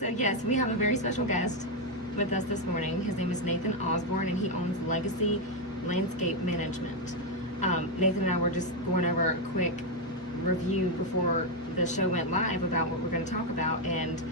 So yes, we have a very special guest with us this morning. His name is Nathan Ausborn, and he owns Legacy Landscape Management. Nathan and I were just going over a quick review before the show went live about what we're going to talk about, and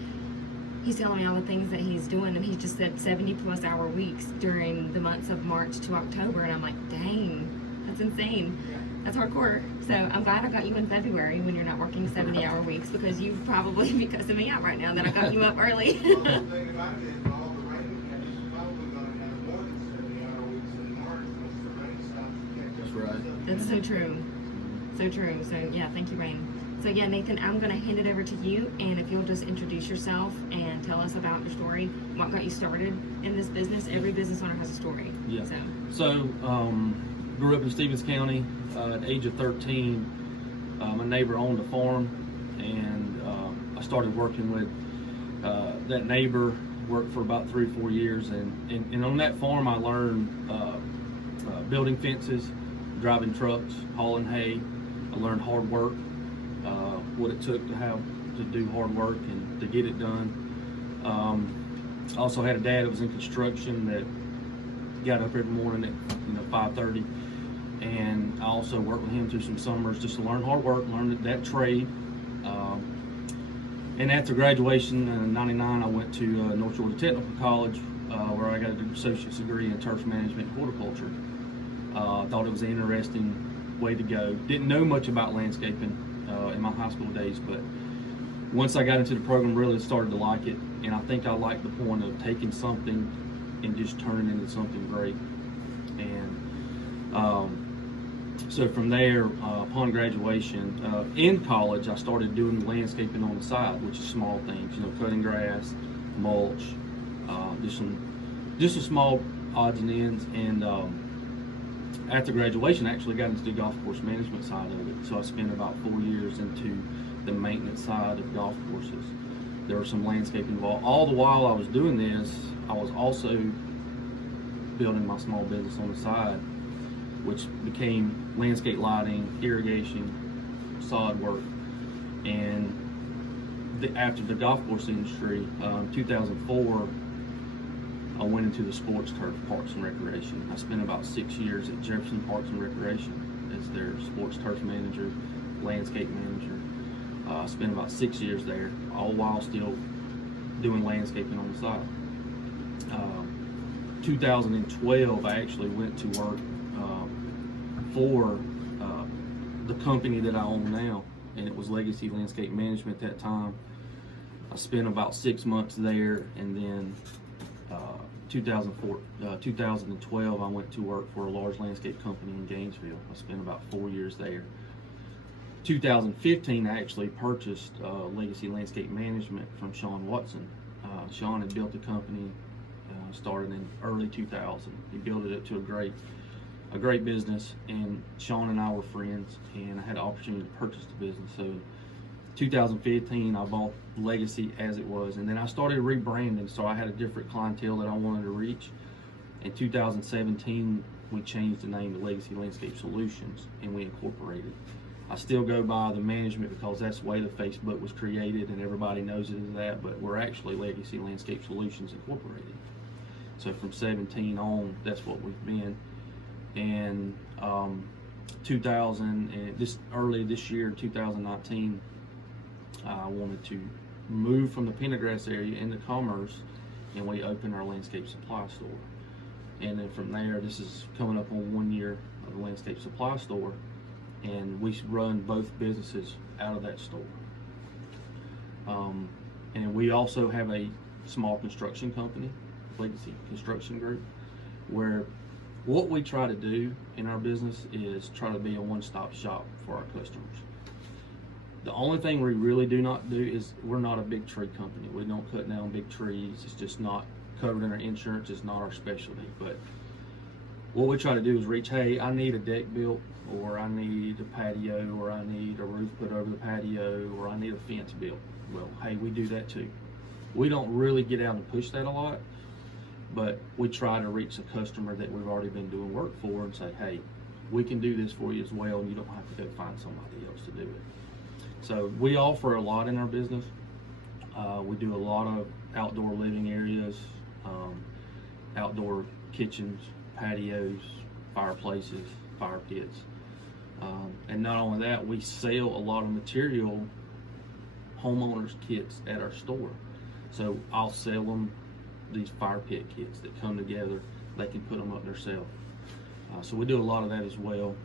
he's telling me all the things that he's doing, and he just said 70+ hour weeks during the months of March to October, and I'm like, dang, that's insane. That's hardcore. So I'm glad I got you in February when you're not working 70-hour weeks, because you'd probably be cussing me out right now that I got you up early. Well, the thing about it is all the rain, and it's probably going to have more than 70-hour weeks in March once the rain stops to catch up. That's right. That's so true. So true. So yeah, thank you, Rain. So yeah, Nathan, I'm going to hand it over to you, and if you'll just introduce yourself and tell us about your story, what got you started in this business. Every business owner has a story. Yeah. So Grew up in Stevens County. At the age of 13, my neighbor owned a farm, and I started working with that neighbor. Worked for about 3 or 4 years, and on that farm I learned building fences, driving trucks, hauling hay. I learned hard work, what it took to do hard work and to get it done. I also had a dad that was in construction that got up every morning at 5:30, and I also worked with him through some summers just to learn hard work, learn that trade. And after graduation in '99, I went to North Georgia Technical College, where I got an associate's degree in turf management and horticulture. Thought it was an interesting way to go. Didn't know much about landscaping in my high school days, but once I got into the program, really started to like it. And I think I liked the point of taking something and just turning it into something great. And so from there, upon graduation, in college, I started doing landscaping on the side, which is small things, cutting grass, mulch, just some small odds and ends. And after graduation, I actually got into the golf course management side of it. So I spent about 4 years into the maintenance side of golf courses. There was some landscaping involved. All the while I was doing this, I was also building my small business on the side, which became landscape lighting, irrigation, sod work. And after the golf course industry, 2004, I went into the sports turf, Parks and Recreation. I spent about 6 years at Jefferson Parks and Recreation as their sports turf manager, landscape manager. I spent about 6 years there, all while still doing landscaping on the side. 2012, I actually went to work for the company that I own now, and it was Legacy Landscape Management at that time. I spent about 6 months there, and then 2012, I went to work for a large landscape company in Gainesville. I spent about 4 years there. 2015, I actually purchased Legacy Landscape Management from Sean Watson. Sean had built the company, started in early 2000. He built it up to a great business, and Sean and I were friends, and I had the opportunity to purchase the business. So 2015, I bought Legacy as it was, and then I started rebranding, so I had a different clientele that I wanted to reach. In 2017, we changed the name to Legacy Landscape Solutions, and we incorporated. I still go by the management because that's the way the Facebook was created, and everybody knows it as that, but we're actually Legacy Landscape Solutions Incorporated. So from 17 on, that's what we've been. And 2000, and early this year, 2019, I wanted to move from the Pendergrass area into Commerce, and we opened our landscape supply store. And then from there, this is coming up on 1 year of the landscape supply store, and we run both businesses out of that store. And we also have a small construction company, Legacy Construction Group, where what we try to do in our business is try to be a one-stop shop for our customers. The only thing we really do not do is we're not a big tree company. We don't cut down big trees. It's just not covered in our insurance. It's not our specialty. But what we try to do is reach, hey, I need a deck built, or I need a patio, or I need a roof put over the patio, or I need a fence built. Well, hey, we do that too. We don't really get out and push that a lot, but we try to reach a customer that we've already been doing work for and say, hey, we can do this for you as well, and you don't have to go find somebody else to do it. So we offer a lot in our business. We do a lot of outdoor living areas, outdoor kitchens, patios, fireplaces, fire pits. And not only that, we sell a lot of material, homeowners kits at our store. So I'll sell them these fire pit kits that come together. They can put them up themselves. So we do a lot of that as well.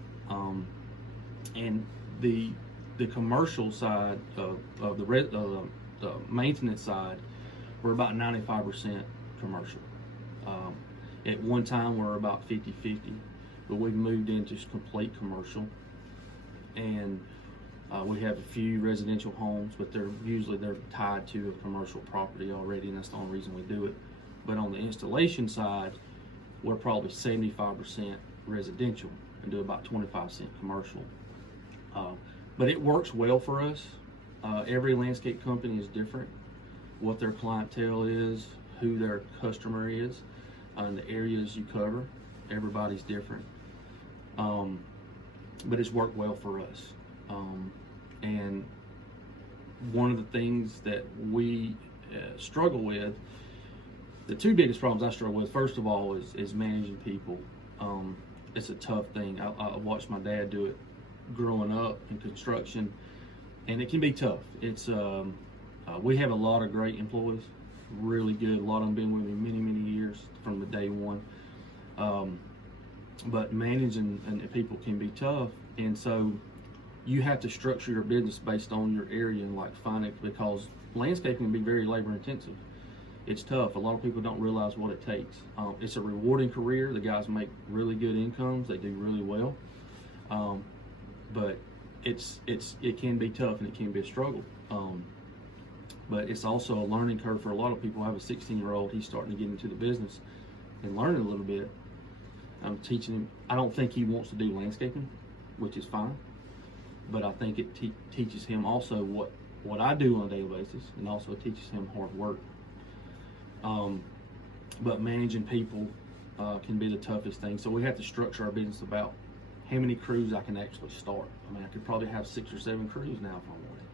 And the commercial side of the maintenance side, we're about 95% commercial. At one time, we were about 50-50, but we've moved into complete commercial. And we have a few residential homes, but they're tied to a commercial property already, and that's the only reason we do it. But on the installation side, we're probably 75% residential and do about 25% commercial. But it works well for us. Every landscape company is different, what their clientele is, who their customer is, and the areas you cover. Everybody's different. But it's worked well for us. And one of the things that we struggle with, the two biggest problems I struggle with, first of all, is managing people. It's a tough thing. I watched my dad do it growing up in construction, and it can be tough. It's we have a lot of great employees, really good. A lot of them been with me many years from the day one. But managing and people can be tough, and so you have to structure your business based on your area and like find it, because landscaping can be very labor intensive. It's tough. A lot of people don't realize what it takes. It's a rewarding career. The guys make really good incomes. They do really well. But it can be tough and it can be a struggle. But it's also a learning curve for a lot of people. I have a 16-year-old. He's starting to get into the business and learning a little bit. I'm teaching him. I don't think he wants to do landscaping, which is fine. But I think it teaches him also what I do on a daily basis, and also teaches him hard work. But managing people can be the toughest thing. So we have to structure our business about how many crews I can actually start. I mean, I could probably have 6 or 7 crews now if I wanted.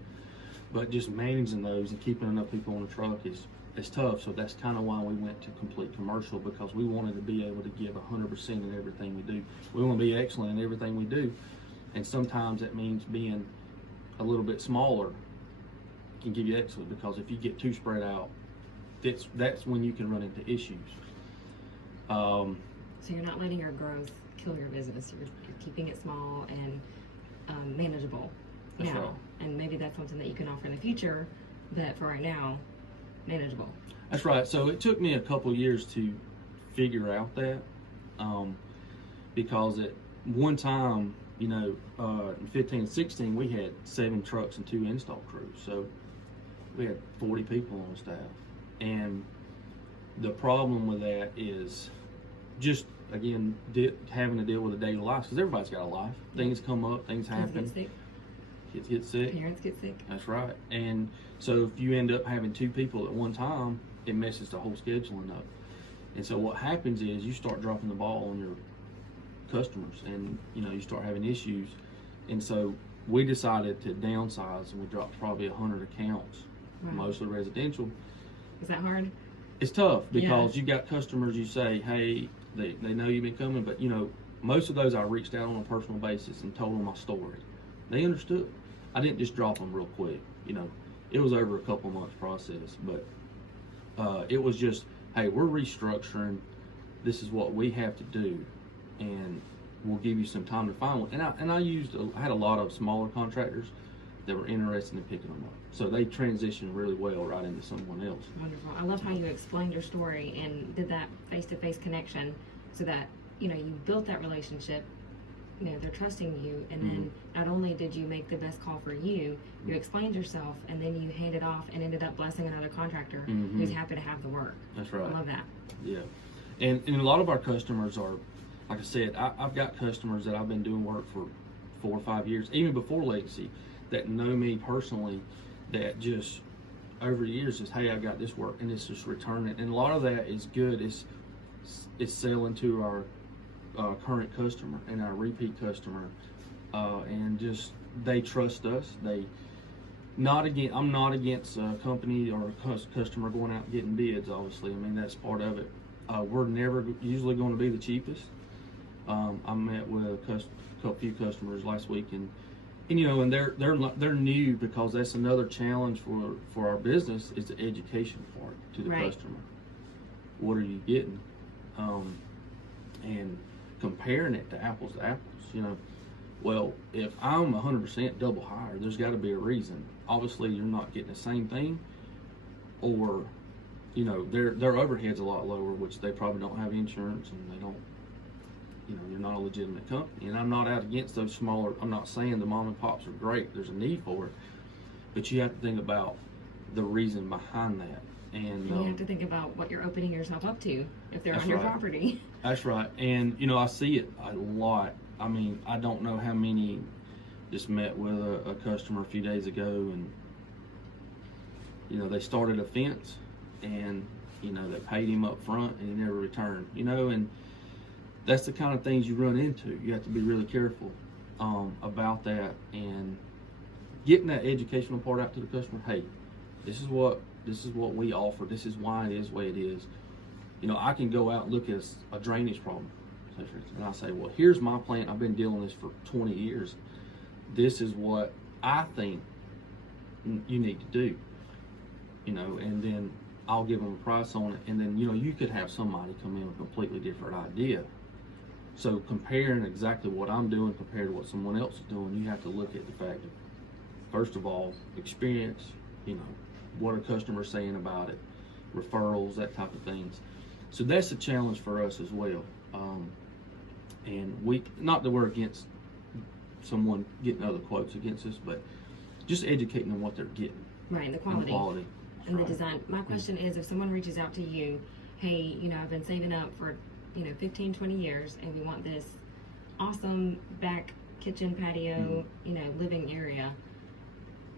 But just managing those and keeping enough people on the truck is tough. So that's kind of why we went to complete commercial, because we wanted to be able to give 100% in everything we do. We want to be excellent in everything we do. And sometimes that means being a little bit smaller can give you excellent, because if you get too spread out, that's when you can run into issues. So you're not letting your growth kill your business. You're keeping it small and manageable That's now. right. And maybe that's something that you can offer in the future, but for right now, manageable. That's right. So it took me a couple years to figure out that, because at one time, in 15 and 16, we had 7 trucks and 2 install crews. So we had 40 people on staff. And the problem with that is just, again, having to deal with the daily life, because everybody's got a life. Things come up, things happen. Kids get sick. Parents get sick. That's right. And so if you end up having 2 people at one time, it messes the whole scheduling up. And so what happens is you start dropping the ball on your customers, and you start having issues. And so we decided to downsize, and we dropped probably 100 accounts, mostly residential. Is that hard? It's tough, because you got customers, you say, hey, they know you've been coming, but most of those I reached out on a personal basis and told them my story. They understood. I didn't just drop them real quick. It was over a couple months process, but it was just, hey, we're restructuring. This is what we have to do, and we'll give you some time to find one. And I had a lot of smaller contractors that were interested in picking them up. So they transitioned really well right into someone else. Wonderful. I love how you explained your story and did that face-to-face connection, so that you built that relationship. They're trusting you, and then not only did you make the best call for you explained yourself, and then you handed off and ended up blessing another contractor who's happy to have the work. That's right. I love that. Yeah. And a lot of our customers are, like I said, I've got customers that I've been doing work for 4 or 5 years, even before Legacy, that know me personally, that just over the years just, hey, I got this work, and it's just returning. And a lot of that is good. It's selling to our current customer and our repeat customer, and just they trust us. I'm not against a company or a customer going out and getting bids. Obviously, I mean that's part of it. We're never usually going to be the cheapest. I met with a few customers last week, and they're new, because that's another challenge for our business, is the education part to the Right. customer. What are you getting? And comparing it to apples, well, if I'm 100% double hire, there's got to be a reason. Obviously, you're not getting the same thing, or their overhead's a lot lower, which they probably don't have insurance, and they don't. You're not a legitimate company. And I'm not out against those smaller. I'm not saying the mom and pops are great. There's a need for it, but you have to think about the reason behind that. And you have to think about what you're opening yourself up to if they're That's on your right. property. That's right. And I see it a lot. I mean, I don't know how many. Just met with a customer a few days ago, and they started a fence, and they paid him up front, and he never returned. And that's the kind of things you run into. You have to be really careful about that, and getting that educational part out to the customer. Hey, this is what we offer. This is why it is the way it is. I can go out and look at a drainage problem, and I say, well, here's my plant. I've been dealing with this for 20 years. This is what I think you need to do. And then I'll give them a price on it. And then, you could have somebody come in with a completely different idea. So comparing exactly what I'm doing compared to what someone else is doing, you have to look at the fact of, first of all, experience, what are customers saying about it, referrals, that type of things. So that's a challenge for us as well. And not that we're against someone getting other quotes against us, but just educating them what they're getting. Right, the And quality. And the Right. design. My question is, if someone reaches out to you, hey, I've been saving up for 15, 20 years, and we want this awesome back kitchen patio, living area.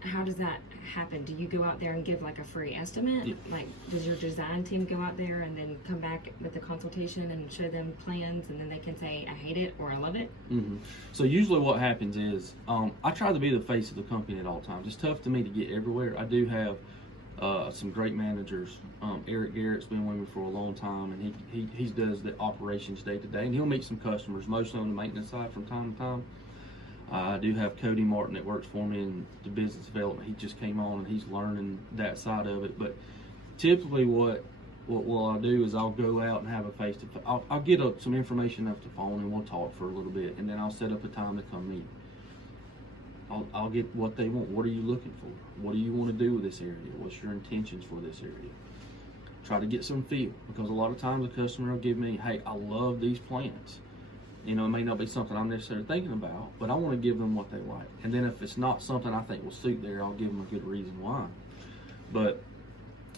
How does that happen? Do you go out there and give like a free estimate? Yeah. Like, does your design team go out there and then come back with a consultation and show them plans, and then they can say, I hate it or I love it? Mm-hmm. So usually what happens is, I try to be the face of the company at all times. It's tough to me to get everywhere. I do have some great managers. Eric Garrett's been with me for a long time, and he does the operations day to day, and he'll meet some customers, mostly on the maintenance side from time to time. I do have Cody Martin that works for me in the business development. He just came on, and he's learning that side of it. But typically what I'll do is I'll go out and have a face-to-face. I'll get some information off the phone, and we'll talk for a little bit, and then I'll set up a time to come meet. I'll get what they want. What are you looking for? What do you want to do with this area? What's your intentions for this area? Try to get some feel, because a lot of times the customer will give me, hey, I love these plants. It may not be something I'm necessarily thinking about, but I want to give them what they like. And then if it's not something I think will suit there, I'll give them a good reason why. But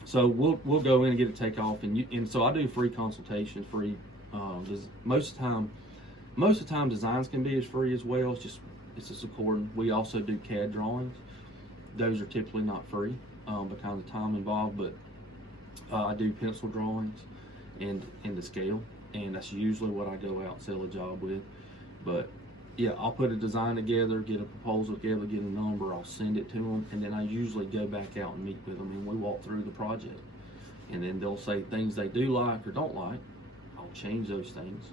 so we'll go in and get a takeoff, and so I do free consultations, free. Most of the time designs can be as free as well. It's just according. We also do CAD drawings. Those are typically not free because of the time involved, but I do pencil drawings and the scale. And that's usually what I go out and sell a job with. But yeah, I'll put a design together, get a proposal together, get a number, I'll send it to them, and then I usually go back out and meet with them, and we walk through the project. And then they'll say things they do like or don't like. I'll change those things.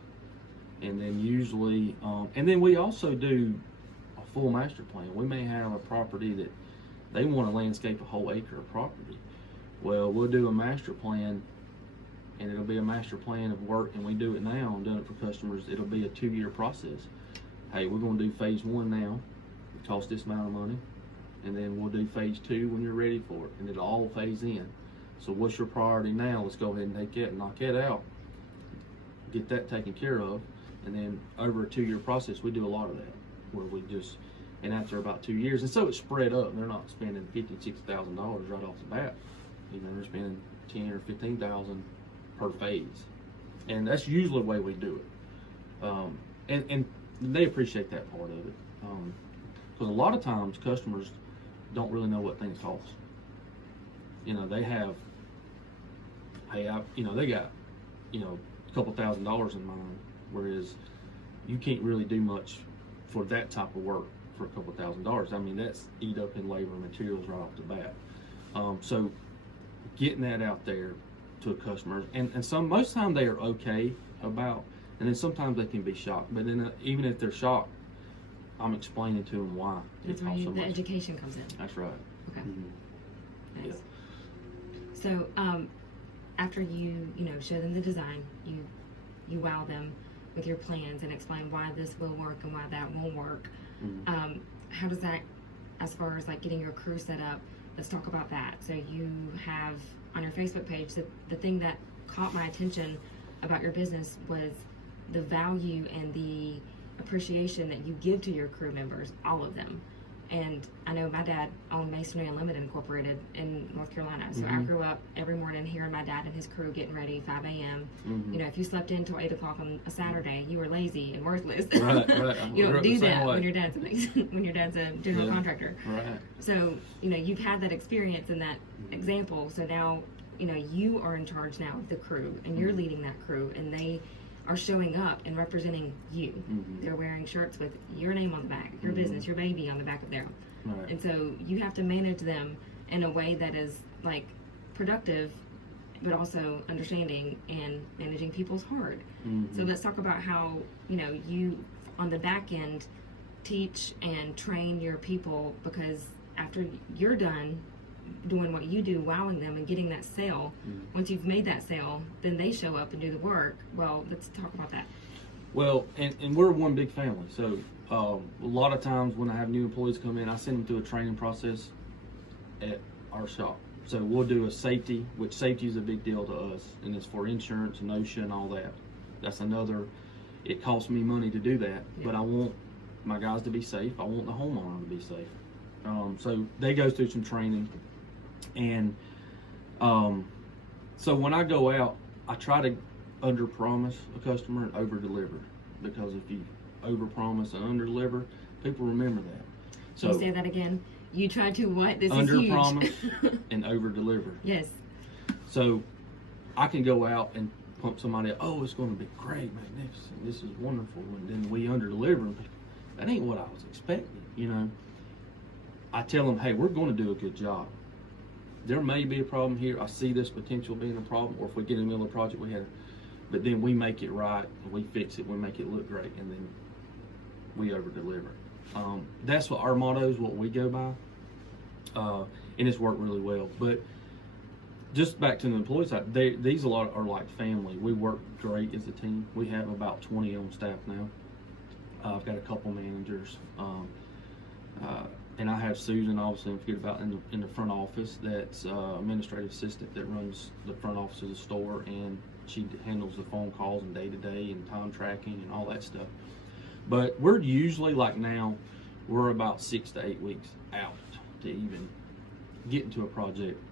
And then usually, and then we also do a full master plan. We may have a property that they want to landscape a whole acre of property. Well, we'll do a master plan, and it'll be a master plan of work, and we do it now and done it for customers. It'll be a 2-year process. Hey, we're going to do phase 1 now. It costs this amount of money. And then we'll do phase 2 when you're ready for it. And it'll all phase in. So what's your priority now? Let's go ahead and take that and knock that out. Get that taken care of. And then over a 2-year process, we do a lot of that. Where we just, and after about 2 years, and so it's spread up. They're not spending $50,000, $60,000 right off the bat. They're spending $10,000 or $15,000 per phase, and that's usually the way we do it. And they appreciate that part of it, because a lot of times customers don't really know what things cost. They have, hey, they got, a couple $1,000s in mind, whereas you can't really do much for that type of work for a couple $1,000s. I mean, that's eat up in labor and materials right off the bat. So getting that out there to a customer, and most of the time they are okay about, and then sometimes they can be shocked. But then even if they're shocked, I'm explaining to them why That's it where costs so the much. education comes in. That's right. Okay. Mhm. Nice. So, after you show them the design, you wow them with your plans and explain why this will work and why that won't work. Mhm. How does that, as far as like getting your crew set up, let's talk about that. So you have on your Facebook page, the thing that caught my attention about your business was the value and the appreciation that you give to your crew members, all of them. And I know my dad owned Masonry Unlimited Incorporated in North Carolina. So I grew up every morning hearing my dad and his crew getting ready, 5 a.m. Mhm. If you slept in till 8 o'clock on a Saturday, you were lazy and worthless. Right. You We're don't do the same that way. when your dad's a general contractor. Right. So, you've had that experience and that example. So now, you are in charge now of the crew and you're leading that crew and they are showing up and representing you. Mhm. They're wearing shirts with your name on the back, your business, your baby on the back of them. Right. And so you have to manage them in a way that is like productive, but also understanding and managing people's heart. Mhm. So let's talk about how, you on the back end teach and train your people, because after you're done doing what you do, wowing them and getting that sale, once you've made that sale, then they show up and do the work. Well, let's talk about that. Well, and we're one big family. So a lot of times when I have new employees come in, I send them through a training process at our shop. So we'll do a safety, which safety is a big deal to us, and it's for insurance and OSHA and all that. That's another, it costs me money to do that, but I want my guys to be safe. I want the homeowner to be safe. So they go through some training. And so when I go out, I try to under-promise a customer and over-deliver, because if you over-promise and under-deliver, people remember that. Can you say that again? You try to what? This is Under-promise huge. and over-deliver. Yes. So I can go out and pump somebody up. Oh, it's going to be great, magnificent. This is wonderful. And then we under-deliver, and people, that ain't what I was expecting. I tell them, hey, we're going to do a good job. There may be a problem here. I see this potential being a problem, or if we get in the middle of a project, but then we make it right, and we fix it, we make it look great, and then we over-deliver. That's what our motto is, what we go by, and it's worked really well. But just back to the employee side, these a lot are like family. We work great as a team. We have about 20 on staff now. I've got a couple managers. And I have Susan, obviously, and forget about in the front office. That's administrative assistant that runs the front office of the store, and she handles the phone calls and day-to-day and time tracking and all that stuff. But we're usually, like now, we're about 6 to 8 weeks out to even get into a project.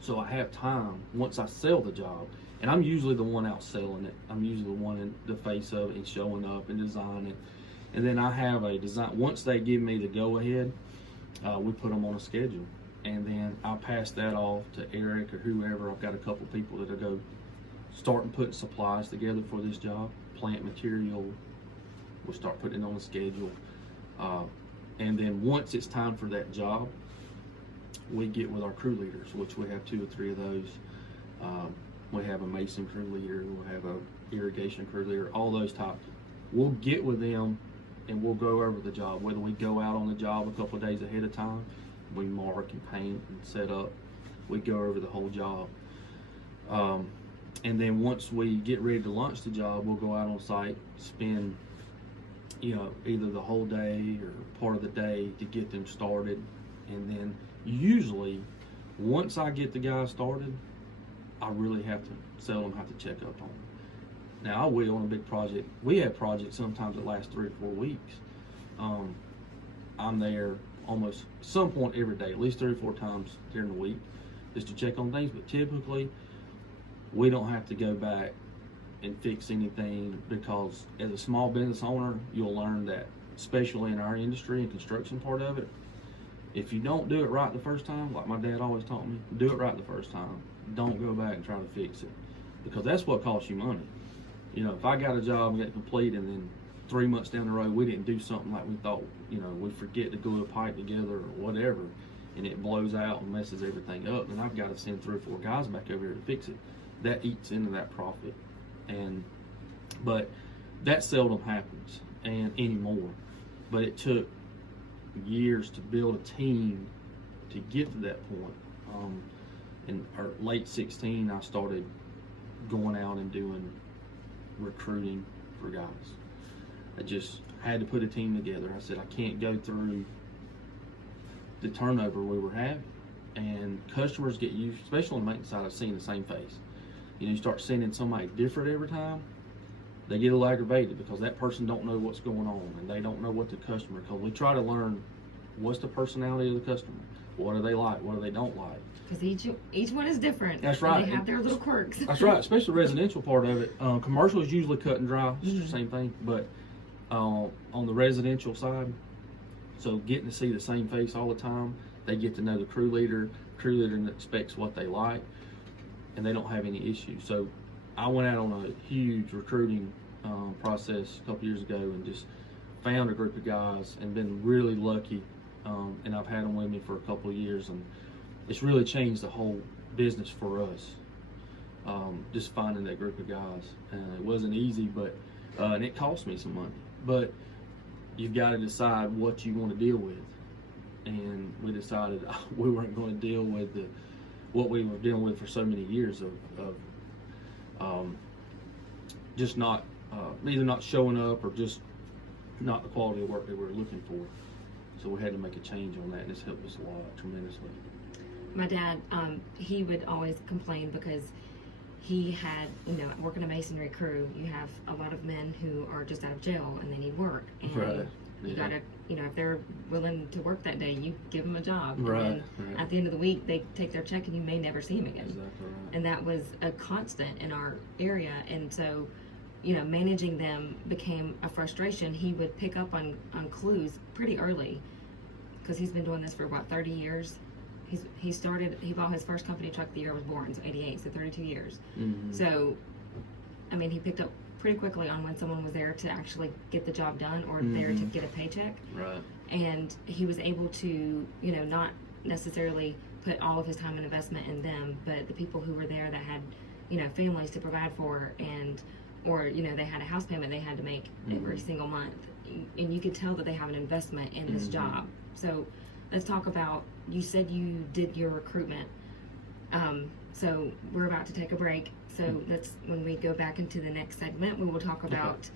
So I have time once I sell the job, and I'm usually the one out selling it. I'm usually the one in the face of it and showing up and designing it. And then I have a design. Once they give me the go-ahead, we put them on a schedule, and then I pass that off to Eric or whoever. I've got a couple people that'll go starting putting supplies together for this job, plant material. We'll start putting it on a schedule, and then once it's time for that job, we get with our crew leaders, which we have 2 or 3 of those. We have a mason crew leader, we'll have a irrigation crew leader, all those types. We'll get with them and we'll go over the job. Whether we go out on the job a couple of days ahead of time, we mark and paint and set up. We go over the whole job. And then once we get ready to launch the job, we'll go out on site, spend either the whole day or part of the day to get them started. And then usually, once I get the guys started, I really have to seldom have to check up on them. Now I will on a big project. We have projects sometimes that last 3 or 4 weeks. I'm there almost some point every day, at least 3 or 4 times during the week, just to check on things. But typically, we don't have to go back and fix anything, because as a small business owner, you'll learn that, especially in our industry and construction part of it, if you don't do it right the first time, like my dad always taught me, do it right the first time. Don't go back and try to fix it, because that's what costs you money. If I got a job and get it complete and then 3 months down the road, we didn't do something like we thought, we forget to glue a pipe together or whatever, and it blows out and messes everything up, and I've got to send 3 or 4 guys back over here to fix it. That eats into that profit. But that seldom happens anymore. But it took years to build a team to get to that point. In late 16, I started going out and doing recruiting for guys. I just had to put a team together. I said, I can't go through the turnover we were having. And customers get used, especially on the maintenance side, of seeing the same face. You start sending somebody different every time, they get a little aggravated because that person don't know what's going on, and they don't know what the customer, because we try to learn what's the personality of the customer. What do they like? What do they don't like? Because each one is different. That's right. They have their little quirks. That's right, especially the residential part of it. Commercial is usually cut and dry, it's the same thing. But on the residential side, so getting to see the same face all the time, they get to know the crew leader. Crew leader expects what they like, and they don't have any issues. So I went out on a huge recruiting process a couple years ago and just found a group of guys and been really lucky. And I've had them with me for a couple of years, and it's really changed the whole business for us. Just finding that group of guys, and it wasn't easy, but and it cost me some money. But you've got to decide what you want to deal with, and we decided we weren't going to deal with what we were dealing with for so many years of just not either not showing up or just not the quality of work that we were looking for. So we had to make a change on that, and it's helped us a lot, tremendously. My dad, he would always complain because he had, working a masonry crew, you have a lot of men who are just out of jail and they need work. And Right. you gotta, if they're willing to work that day, you give them a job. Right. And Right. at the end of the week, they take their check and you may never see them again. Exactly right. And that was a constant in our area. And so, managing them became a frustration. He would pick up on clues pretty early because he's been doing this for about 30 years. He bought his first company truck the year I was born, so 88, so 32 years. Mm-hmm. So, he picked up pretty quickly on when someone was there to actually get the job done or there to get a paycheck. Right. And he was able to, not necessarily put all of his time and investment in them, but the people who were there that had, families to provide for or they had a house payment they had to make every single month. And you could tell that they have an investment in this job. So let's talk about, you said you did your recruitment. So we're about to take a break. So when we go back into the next segment, we will talk about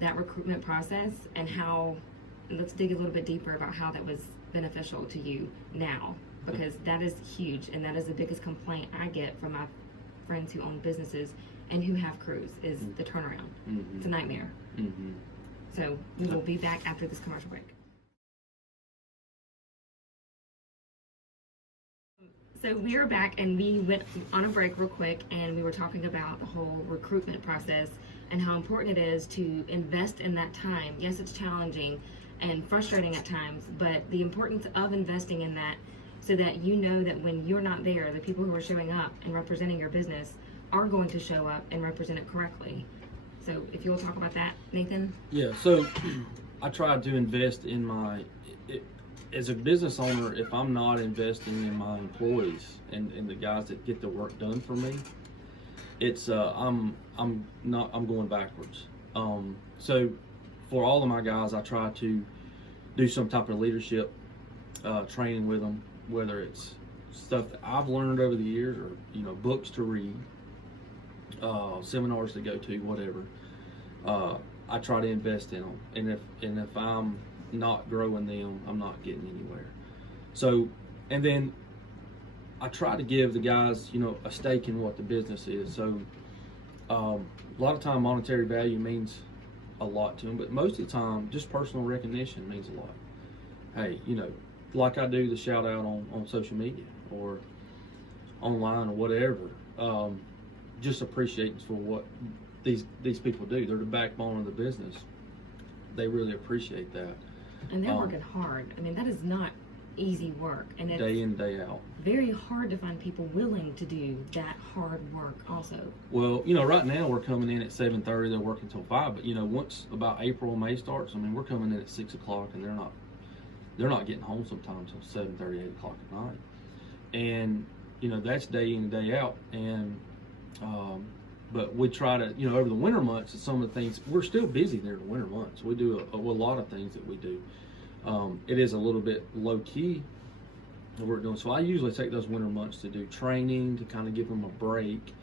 that recruitment process and let's dig a little bit deeper about how that was beneficial to you now, because that is huge, and that is the biggest complaint I get from my friends who own businesses and who have crews is the turnaround. It's a nightmare. So we will be back after this commercial break. So we are back, and we went on a break real quick, and we were talking about the whole recruitment process and how important it is to invest in that time. Yes, it's challenging and frustrating at times, but the importance of investing in that so that you know that when you're not there, the people who are showing up and representing your business are going to show up and represent it correctly. So if you'll talk about that, Nathan. Yeah, so I tried to invest in as a business owner, if I'm not investing in my employees and the guys that get the work done for me, it's I'm going backwards. So for all of my guys, I try to do some type of leadership training with them, whether it's stuff that I've learned over the years or books to read, seminars to go to, whatever. I try to invest in them, and if I'm not growing them, I'm not getting anywhere. So, and then I try to give the guys, a stake in what the business is. So, a lot of time monetary value means a lot to them, but most of the time, just personal recognition means a lot. Hey, like I do the shout out on social media or online or whatever, just appreciating for what these people do. They're the backbone of the business. They really appreciate that. And they're working hard. That is not easy work, and it's day in, day out. very hard to find people willing to do that hard work also. Well, right now we're coming in at 7:30. They're working till 5. But once about April, May starts, I mean, we're coming in at 6 o'clock, and they're not getting home sometimes till 7:30, 8 o'clock at night. And that's day in, day out. And but we try to, over the winter months, and some of the things we're still busy there in the winter months. We do a lot of things that we do. It is a little bit low key what we're doing. So I usually take those winter months to do training, to kind of give them a break.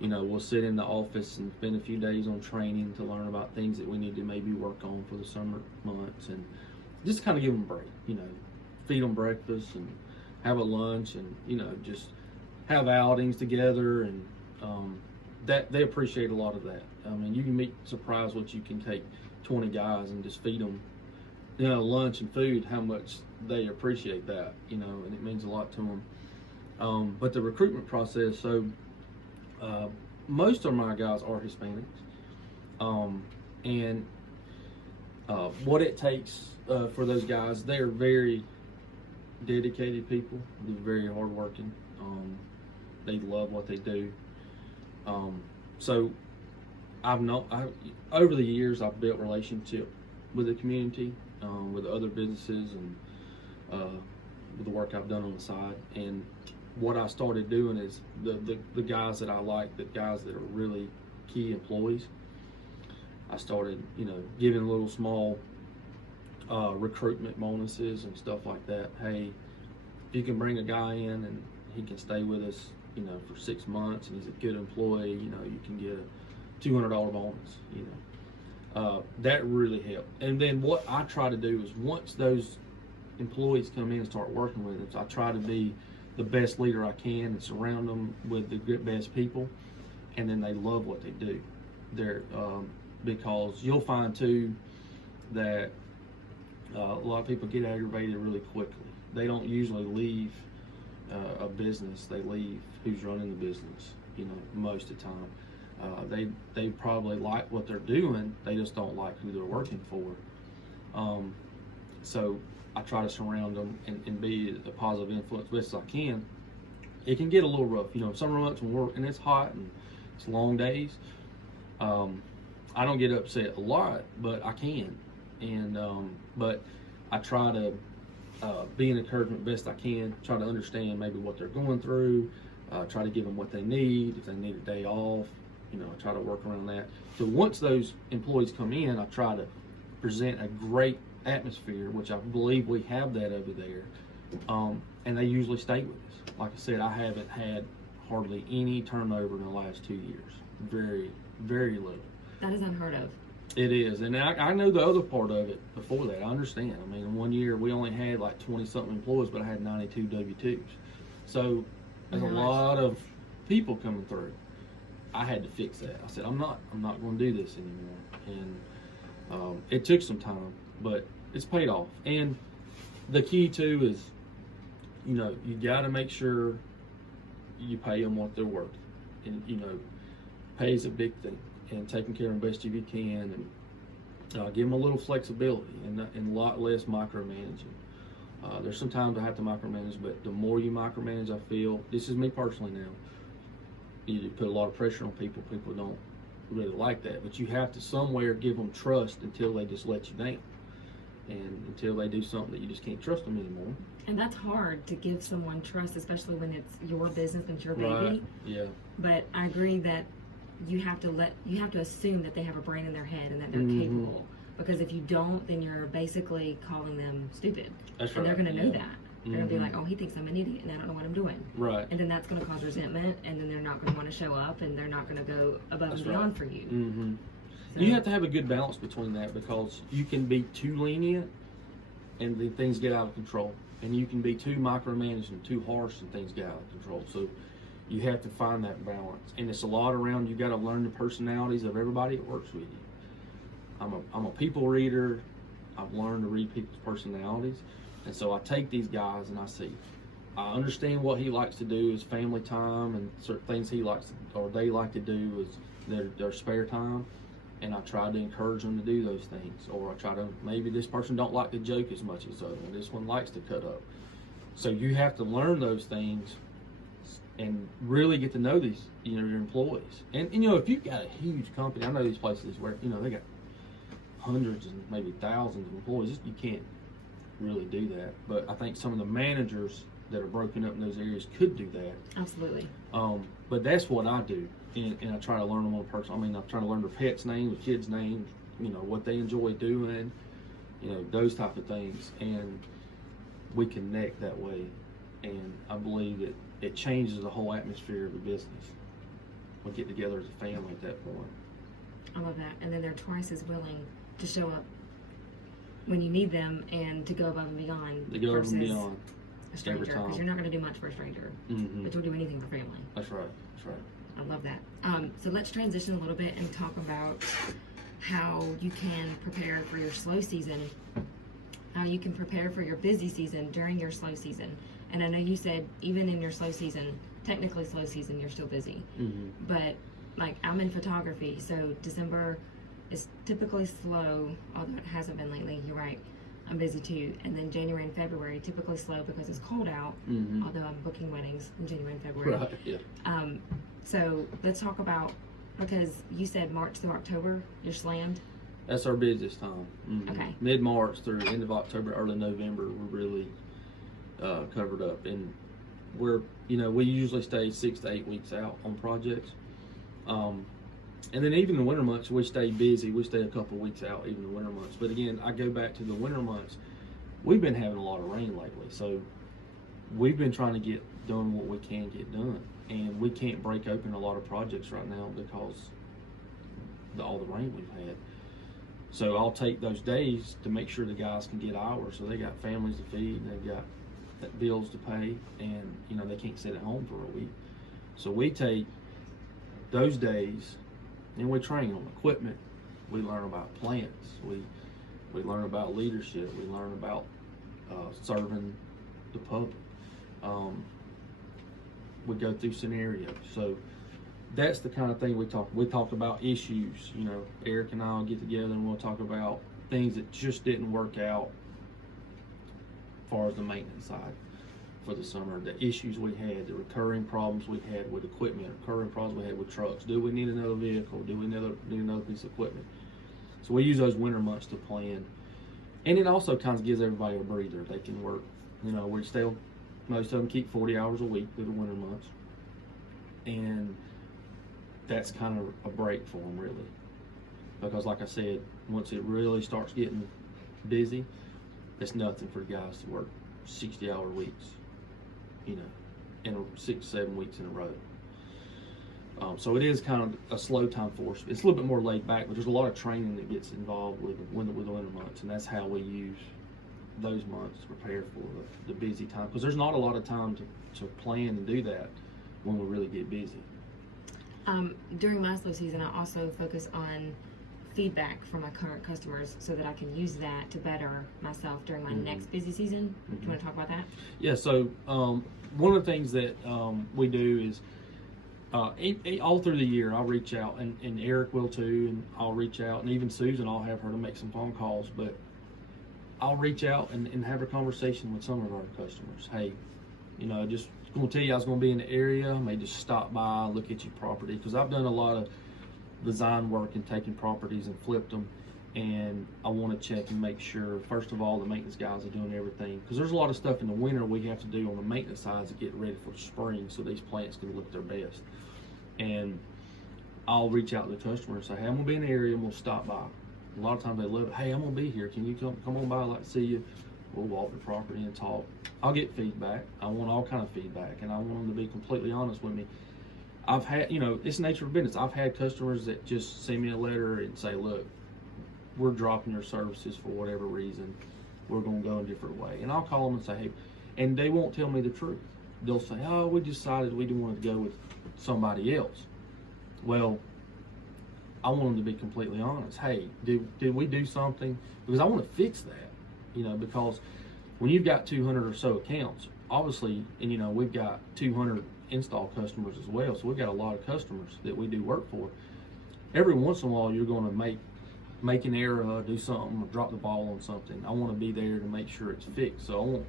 We'll sit in the office and spend a few days on training to learn about things that we need to maybe work on for the summer months, and just kind of give them a break. Feed them breakfast and have a lunch, and just have outings together, and that they appreciate a lot of that. I mean, you can be surprised what you can take 20 guys and just feed them lunch and food, how much they appreciate that, and it means a lot to them. But the recruitment process, so most of my guys are Hispanics, and what it takes for those guys, they're very dedicated people. They're very hardworking. They love what they do. So over the years, I've built relationship with the community, with other businesses, and with the work I've done on the side. And what I started doing is the guys that I like, the guys that are really key employees, I started, giving little small recruitment bonuses and stuff like that. Hey, if you can bring a guy in and he can stay with us, for 6 months, and he's a good employee, you can get a $200 bonus, that really helped. And then what I try to do is, once those employees come in and start working with us, I try to be the best leader I can and surround them with the good, best people, and then they love what they do. Because you'll find too that a lot of people get aggravated really quickly. They don't usually leave a business, they leave who's running the business, most of the time. They probably like what they're doing, they just don't like who they're working for. So I try to surround them and be a positive influence as best as I can. It can get a little rough, summer months when and it's hot and it's long days. I don't get upset a lot, but I can. And but I try to be an encouragement best I can, try to understand maybe what they're going through, try to give them what they need. If they need a day off, I try to work around that. So once those employees come in, I try to present a great atmosphere, which I believe we have that over there, and they usually stay with us. Like I said, I haven't had hardly any turnover in the last 2 years. Very, very little. That is unheard of. It is, and I know the other part of it before that. I understand. I mean, in 1 year we only had like 20-something employees, but I had 92 W-2s. So there's a lot of people coming through. I had to fix that. I said, I'm not going to do this anymore, and it took some time, but it's paid off. And the key too is, you got to make sure you pay them what they're worth, and pay is a big thing. And taking care of them best you can, and give them a little flexibility and a lot less micromanaging. There's some times I have to micromanage, but the more you micromanage, I feel, this is me personally now, you put a lot of pressure on people. People don't really like that, but you have to somewhere give them trust until they just let you down, and until they do something that you just can't trust them anymore. And that's hard to give someone trust, especially when it's your business and your baby. Right. Yeah. But I agree that you have to assume that they have a brain in their head and that they're capable. Because if you don't, then you're basically calling them stupid. That's right. And they're going to know that. They're going to be like, oh, he thinks I'm an idiot and I don't know what I'm doing. Right. And then that's going to cause resentment, and then they're not going to want to show up, and they're not going to go above and beyond for you. So, you have to have a good balance between that, because you can be too lenient and then things get out of control. And you can be too micromanaging, too harsh, and things get out of control. So you have to find that balance, and it's a lot around. You got to learn the personalities of everybody that works with you. I'm a people reader. I've learned to read people's personalities, and so I take these guys and I see. I understand what he likes to do is family time, and certain things he likes to, or they like to do is their spare time, and I try to encourage them to do those things, or I try to, maybe this person don't like to joke as much as the other one, this one likes to cut up. So you have to learn those things and really get to know these, you know, your employees. And you know, if you've got a huge company, I know these places where, you know, they got hundreds and maybe thousands of employees, you can't really do that. But I think some of the managers that are broken up in those areas could do that. Absolutely. But that's what I do, and I try to learn them on a person. I mean, I try to learn their pets' names, their kids' names, you know, what they enjoy doing, you know, those type of things, and we connect that way. And I believe that it changes the whole atmosphere of the business. We get together as a family at that point. I love that. And then they're twice as willing to show up when you need them and to go above and beyond. They go above and versus beyond a stranger, every time. because you're not going to do much for a stranger, Mm-hmm. but you'll do anything for family. That's right. That's right. I love that. So let's transition a little bit and talk about how you can prepare for your slow season, how you can prepare for your busy season during your slow season. And I know you said even in your slow season, technically slow season, you're still busy. Mm-hmm. But like I'm in photography, so December is typically slow, although it hasn't been lately. You're right. I'm busy too. And then January and February, typically slow because it's cold out, Mm-hmm. although I'm booking weddings in January and February. Right. Yeah. So let's talk about, because you said March through October, you're slammed. That's our busiest time. Mm-hmm. Okay. Mid-March through end of October, early November, we're really covered up, and we're, you know, we usually stay 6 to 8 weeks out on projects. And then even the winter months, we stay busy. We stay a couple weeks out, even the winter months. But again, I go back to the winter months. We've been having a lot of rain lately, so we've been trying to get done what we can get done, and we can't break open a lot of projects right now because all the rain we've had. So I'll take those days to make sure the guys can get hours, so they got families to feed and they've got bills to pay, and you know, they can't sit at home for a week. So we take those days and we train on equipment. We learn about plants. We learn about leadership. We learn about serving the public. We go through scenarios. So that's the kind of thing we talk. We talk about issues. You know, Eric and I will get together and we'll talk about things that just didn't work out as far as the maintenance side for the summer, the issues we had, the recurring problems we had with equipment, recurring problems we had with trucks. Do we need another vehicle? Do we need another piece of equipment? So we use those winter months to plan. And it also kind of gives everybody a breather. They can work, you know, most of them keep 40 hours a week through the winter months. And that's kind of a break for them, really. Because like I said, once it really starts getting busy, it's nothing for guys to work 60-hour weeks, you know, in 6-7 weeks in a row. So it is kind of a slow time for us. It's a little bit more laid back, but there's a lot of training that gets involved with the winter months, and that's how we use those months to prepare for the busy time. Because there's not a lot of time to plan and do that when we really get busy. During my slow season, I also focus on feedback from my current customers so that I can use that to better myself during my next busy season. Do you want to talk about that? Yeah, so one of the things that we do is all through the year I'll reach out, and Eric will too, and I'll reach out, and even Susan, I'll have her to make some phone calls, but I'll reach out and have a conversation with some of our customers. Hey, you know, just going to tell you I was going to be in the area, I may just stop by, look at your property, because I've done a lot of design work and taking properties and flipped them, and I want to check and make sure, first of all, the maintenance guys are doing everything, because there's a lot of stuff in the winter we have to do on the maintenance side to get ready for spring so these plants can look their best. And I'll reach out to the customer and say, hey, I'm gonna be in the area and we'll stop by. A lot of times they love it. Hey, I'm gonna be here, can you come on by? I'd like to see you. We'll walk the property and talk. I'll get feedback. I want all kind of feedback, and I want them to be completely honest with me. I've had, you know, it's the nature of business. I've had customers that just send me a letter and say, look, we're dropping your services for whatever reason. We're going to go a different way. And I'll call them and say, hey, and they won't tell me the truth. They'll say, oh, we decided we didn't want to go with somebody else. Well, I want them to be completely honest. Hey, did we do something? Because I want to fix that, you know, because when you've got 200 or so accounts, obviously, and you know, we've got 200 install customers as well, so we've got a lot of customers that we do work for. every once in a while you're going to make an error, do something, or drop the ball on something. I want to be there to make sure it's fixed. So I want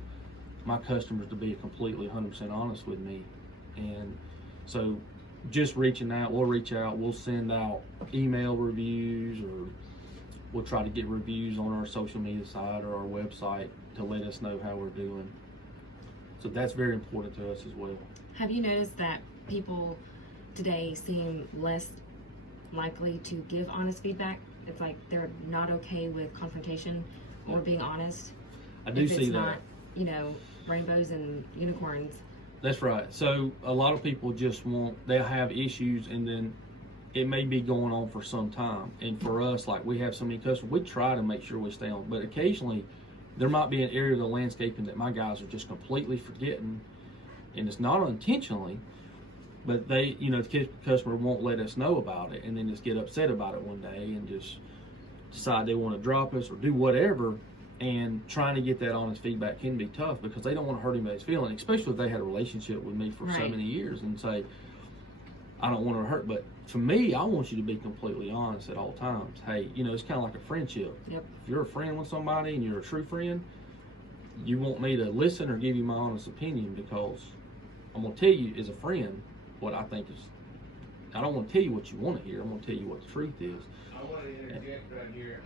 my customers to be completely 100% honest with me. And so just reaching out, we'll reach out, we'll send out email reviews, or we'll try to get reviews on our social media site or our website to let us know how we're doing. So that's very important to us as well. Have you noticed that people today seem less likely to give honest feedback? It's like they're not okay with confrontation or being honest. I do if see it's that. not, you know, rainbows and unicorns. That's right. So a lot of people just they'll have issues, and then it may be going on for some time. And for us, like, we have so many customers, we try to make sure we stay on. But occasionally, there might be an area of the landscaping that my guys are just completely forgetting, and it's not unintentionally, but they, the customer won't let us know about it, and then just get upset about it one day and just decide they want to drop us or do whatever. And trying to get that honest feedback can be tough, because they don't want to hurt anybody's feelings, especially if they had a relationship with me for so Right. many years, and say, I don't want to hurt. But for me, I want you to be completely honest at all times. Hey, it's kind of like a friendship. Yep. If you're a friend with somebody and you're a true friend, you want me to listen or give you my honest opinion, because I'm going to tell you as a friend what I think is, I don't want to tell you what you want to hear. I'm going to tell you what the truth is. I want to interject right here.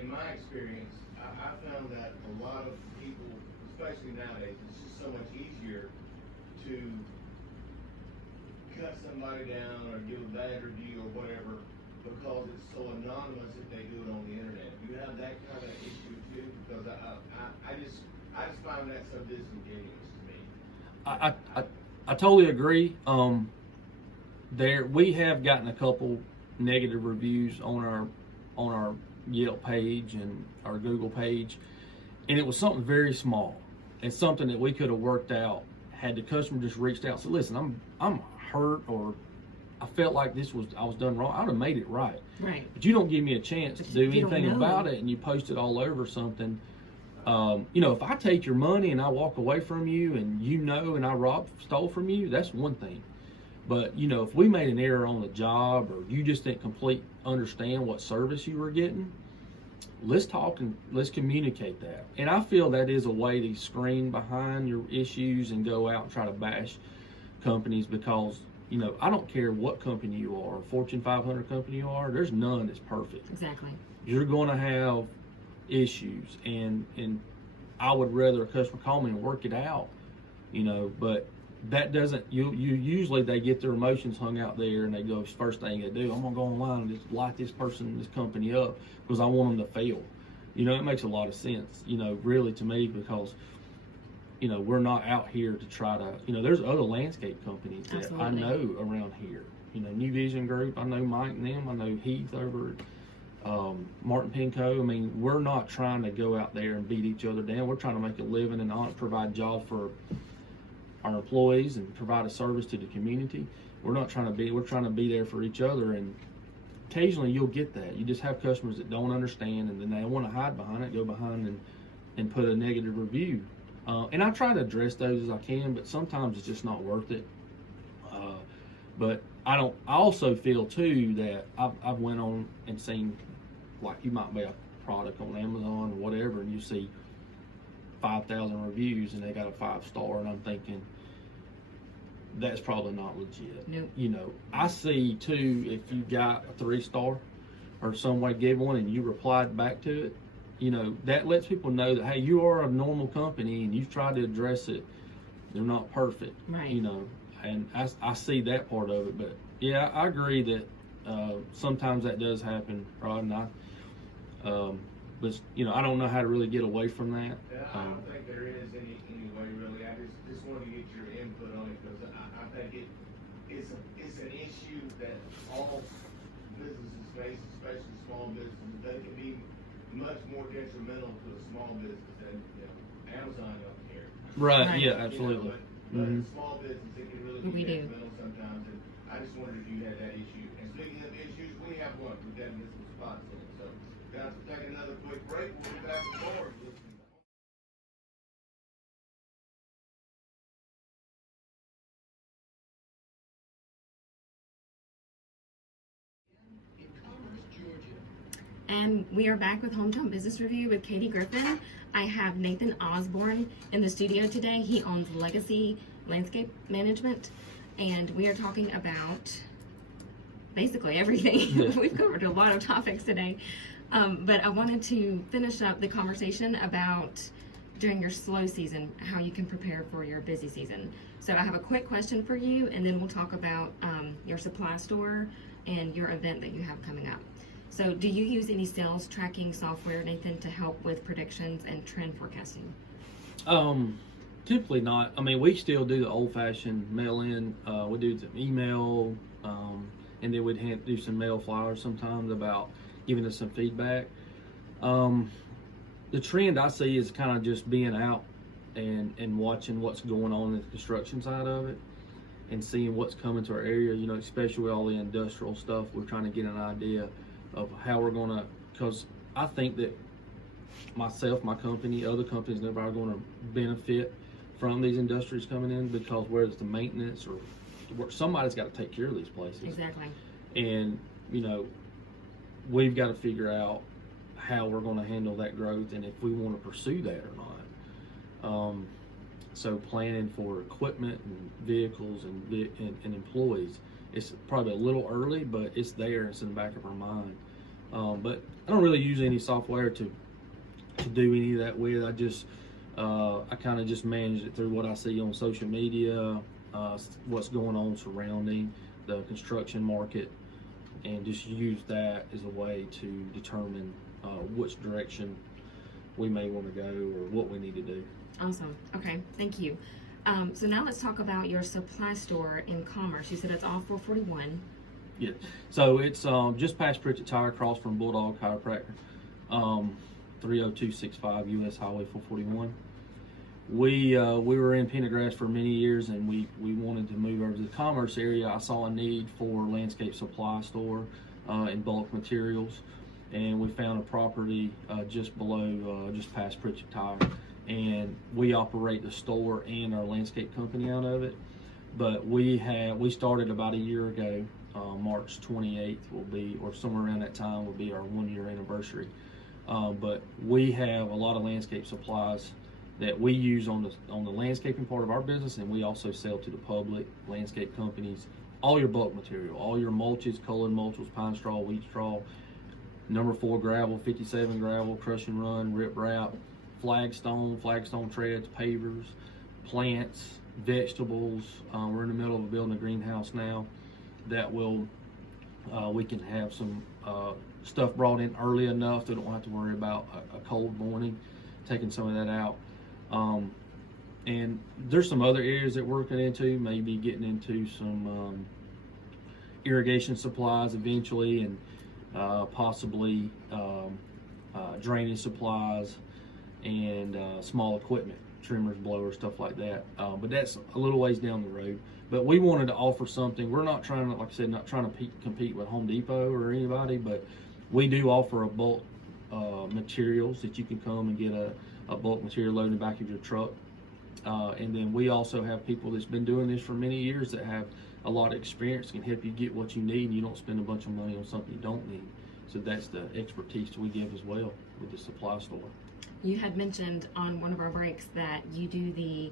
In my experience, I found that a lot of people, especially nowadays, it's just so much easier to cut somebody down or give a bad review or whatever, because it's so anonymous if they do it on the internet. Do you have that kind of issue too? Because I just find that so disingenuous to me. I totally agree. We have gotten a couple negative reviews on our Yelp page and our Google page, and it was something very small and something that we could have worked out had the customer just reached out and said, listen, I'm hurt, or I felt like I was done wrong. I would have made it right. Right. But you don't give me a chance to do You don't anything know. about it, and you post it all over something. If I take your money and I walk away from you, and and I stole from you, that's one thing. But if we made an error on the job, or you just didn't understand what service you were getting, let's talk and let's communicate that. And I feel that is a way to screen behind your issues and go out and try to bash companies, because I don't care what company you are, Fortune 500 company you are, there's none that's perfect. Exactly. You're going to have issues, and I would rather a customer call me and work it out, but that doesn't, usually they get their emotions hung out there, and they go, first thing they do, I'm gonna go online and just light this company up because I want them to fail. It makes a lot of sense, really, to me, because we're not out here to try to, there's other landscape companies that Absolutely. I know around here, New Vision Group, I know Mike and them, I know Heath over at Martin Pinco. I mean, we're not trying to go out there and beat each other down. We're trying to make a living and provide jobs for our employees and provide a service to the community. We're trying to be there for each other, and occasionally you'll get that. You just have customers that don't understand, and then they want to hide behind it, go behind and put a negative review. And I try to address those as I can, but sometimes it's just not worth it. But I also feel too that I've went on and seen, like, you might buy a product on Amazon or whatever, and you see 5,000 reviews and they got a 5-star, and I'm thinking, that's probably not legit. Nope. I see too, if you got a 3-star or some way gave one and you replied back to it, that lets people know that, hey, you are a normal company and you've tried to address it. They're not perfect. Right. And I see that part of it. But yeah, I agree that sometimes that does happen, Rod, and but I don't know how to really get away from that. I don't think there is any way really. I just wanted to get your input on it, because I think it's an issue that all businesses face, especially small businesses. They can be much more detrimental to a small business than Amazon don't care. Right. Right. Yeah. Absolutely. But a small business, it can really be We do. detrimental sometimes. And I just wondered if you had that issue. And speaking of issues, we have one. We've got to get some spots in it. So, guys, we'll take another quick break. We'll be back with more. And we are back with Hometown Business Review with Katie Griffin. I have Nathan Ausborn in the studio today. He owns Legacy Landscape Management, and we are talking about basically everything. We've covered a lot of topics today, but I wanted to finish up the conversation about during your slow season, how you can prepare for your busy season. So I have a quick question for you, and then we'll talk about your supply store and your event that you have coming up. So do you use any sales tracking software, Nathan, to help with predictions and trend forecasting? Typically not. I mean, we still do the old-fashioned mail-in. We do the email, and then we'd do some mail flyers sometimes about giving us some feedback. The trend I see is kind of just being out and watching what's going on in the construction side of it and seeing what's coming to our area, you know, especially with all the industrial stuff. We're trying to get an idea of how we're going to, because I think that myself, my company, other companies, and everybody are going to benefit from these industries coming in, because whether it's the maintenance or somebody's got to take care of these places. Exactly. And, you know, we've got to figure out how we're going to handle that growth and if we want to pursue that or not. So planning for equipment and vehicles and employees, it's probably a little early, but it's there. It's in the back of our mind. But I don't really use any software to do any of that with. I just I kind of just manage it through what I see on social media, what's going on surrounding the construction market, and just use that as a way to determine which direction we may want to go or what we need to do. Awesome. Okay, thank you. So now let's talk about your supply store in Commerce. You said it's off 441. Yeah. So it's just past Pritchett Tire, across from Bulldog Chiropractor, 30265 US Highway 441. We were in Pendergrass for many years, and we wanted to move over to the Commerce area. I saw a need for a landscape supply store in bulk materials, and we found a property just below, just past Pritchett Tire. And we operate the store and our landscape company out of it. But we started about a year ago. March 28th will be, or somewhere around that time, will be our 1-year anniversary. But we have a lot of landscape supplies that we use on the landscaping part of our business, and we also sell to the public, landscape companies, all your bulk material, all your mulches, colored mulches, pine straw, wheat straw, number 4 gravel, 57 gravel, crush and run, rip wrap, flagstone treads, pavers, plants, vegetables. We're in the middle of building a greenhouse now that will we can have some stuff brought in early enough that we don't have to worry about a cold morning, taking some of that out. And there's some other areas that we're looking into, maybe getting into some irrigation supplies eventually, and possibly drainage supplies and small equipment, trimmers, blowers, stuff like that. But that's a little ways down the road. But we wanted to offer something. We're not trying to, like I said, not trying to compete with Home Depot or anybody, but we do offer a bulk materials that you can come and get a bulk material load in the back of your truck. And then we also have people that's been doing this for many years that have a lot of experience, can help you get what you need, and you don't spend a bunch of money on something you don't need. So that's the expertise we give as well with the supply store. You had mentioned on one of our breaks that you do the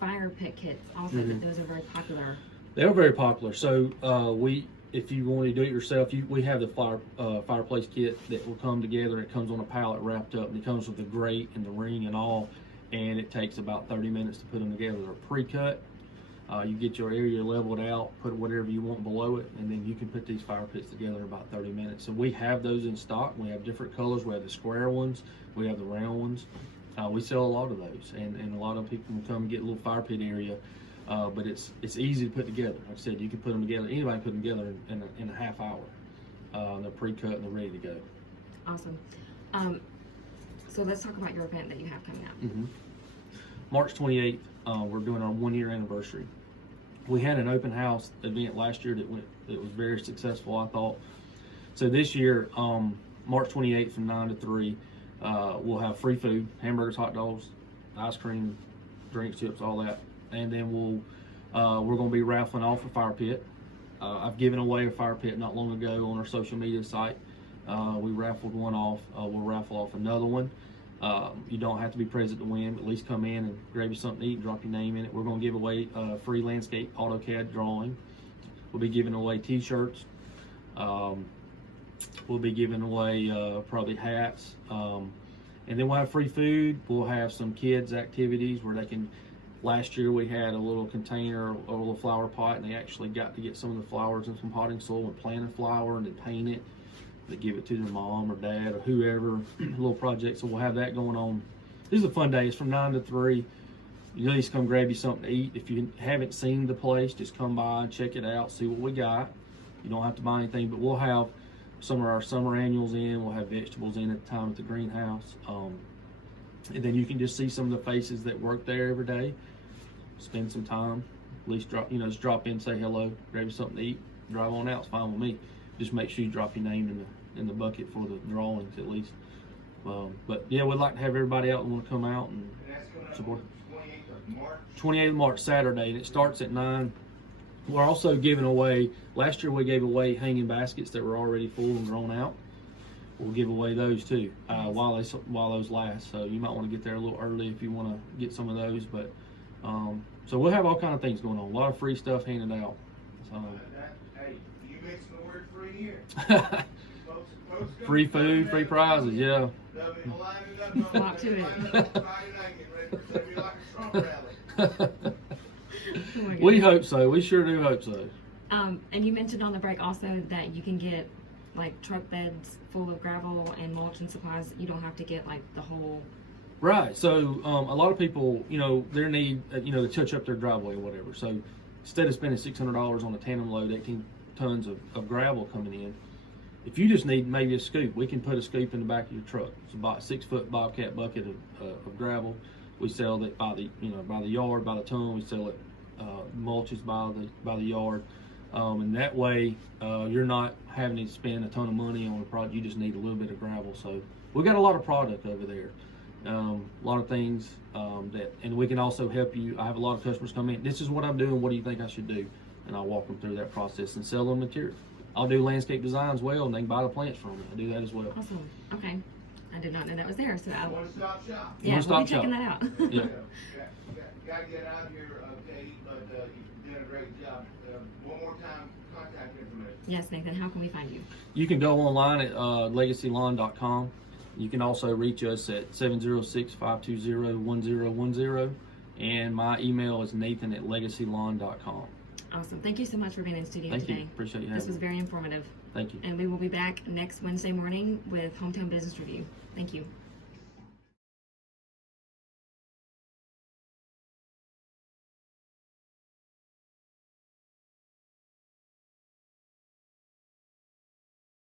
fire pit kits also. That those are very popular. They're very popular. So if you want to do it yourself, we have the fireplace kit that will come together. It comes on a pallet wrapped up, and it comes with the grate and the ring and all, and it takes about 30 minutes to put them together. They're pre-cut. You get your area leveled out, put whatever you want below it, and then you can put these fire pits together in about 30 minutes. So we have those in stock. We have different colors. We have the square ones. We have the round ones. We sell a lot of those, and a lot of people will come and get a little fire pit area. But it's easy to put together. Like I said, you can put them together. Anybody can put them together in a half hour. They're pre-cut and they're ready to go. Awesome. So let's talk about your event that you have coming up. March 28th, we're doing our 1-year anniversary. We had an open house event last year that was very successful, I thought. So this year, March 28th from 9 to 3, we'll have free food, hamburgers, hot dogs, ice cream, drinks, chips, all that. And then we're going to be raffling off a fire pit. I've given away a fire pit not long ago on our social media site, We raffled one off. We'll raffle off another one. You don't have to be present to win, but at least come in and grab you something to eat, drop your name in it. We're going to give away a free landscape AutoCAD drawing. We'll be giving away t-shirts. We'll be giving away probably hats. And then we'll have free food. We'll have some kids' activities where they can. Last year we had a little container, a little flower pot, and they actually got to get some of the flowers in some potting soil and plant a flower and then paint it. They give it to their mom or dad or whoever, little project. So we'll have that going on. This is a fun day. It's from 9 to 3. You at least come grab you something to eat. If you haven't seen the place, just come by and check it out, see what we got. You don't have to buy anything, but we'll have some of our summer annuals in. We'll have vegetables in at the time at the greenhouse. And then you can just see some of the faces that work there every day. Spend some time. At least just drop in, say hello, grab you something to eat, drive on out. It's fine with me. Just make sure you drop your name in the bucket for the drawings at least. But yeah, we'd like to have everybody out and want to come out and support. 28th of March, Saturday, and it starts at 9. We're also giving away. Last year we gave away hanging baskets that were already full and grown out. We'll give away those too while those last. So you might want to get there a little early if you want to get some of those. But so we'll have all kind of things going on. A lot of free stuff handed out. So, hey, you mixing the word free here. Folks free food, free prizes, yeah. Walk to it. Oh We hope so. We sure do hope so. And you mentioned on the break also that you can get like truck beds full of gravel and mulch and supplies. You don't have to get like the whole. Right. So a lot of people, their need, to touch up their driveway or whatever. So instead of spending $600 on a tandem load, 18 tons of gravel coming in, if you just need maybe a scoop, we can put a scoop in the back of your truck. It's about a 6-foot Bobcat bucket of gravel. We sell that by the yard, by the ton. We sell it mulches by the yard, and that way you're not having to spend a ton of money on a product. You just need a little bit of gravel. So we've got a lot of product over there. A lot of things and we can also help you. I have a lot of customers come in. This is what I'm doing. What do you think I should do? And I'll walk them through that process and sell them material. I'll do landscape design as well, and they can buy the plants from me. I do that as well. Awesome. Okay. I did not know that was there. So One-stop shop. Yeah, we'll be checking that out. Yeah. Got to get out here, Katie, but you've done a great job. One more time, contact information. Yes, Nathan. How can we find you? You can go online at legacylawn.com. You can also reach us at 706-520-1010. And my email is nathan@legacylawn.com. Awesome. Thank you so much for being in studio Thank today. you. Appreciate you having This was me. very informative. Thank you. And we will be back next Wednesday morning with Hometown Business Review. Thank you.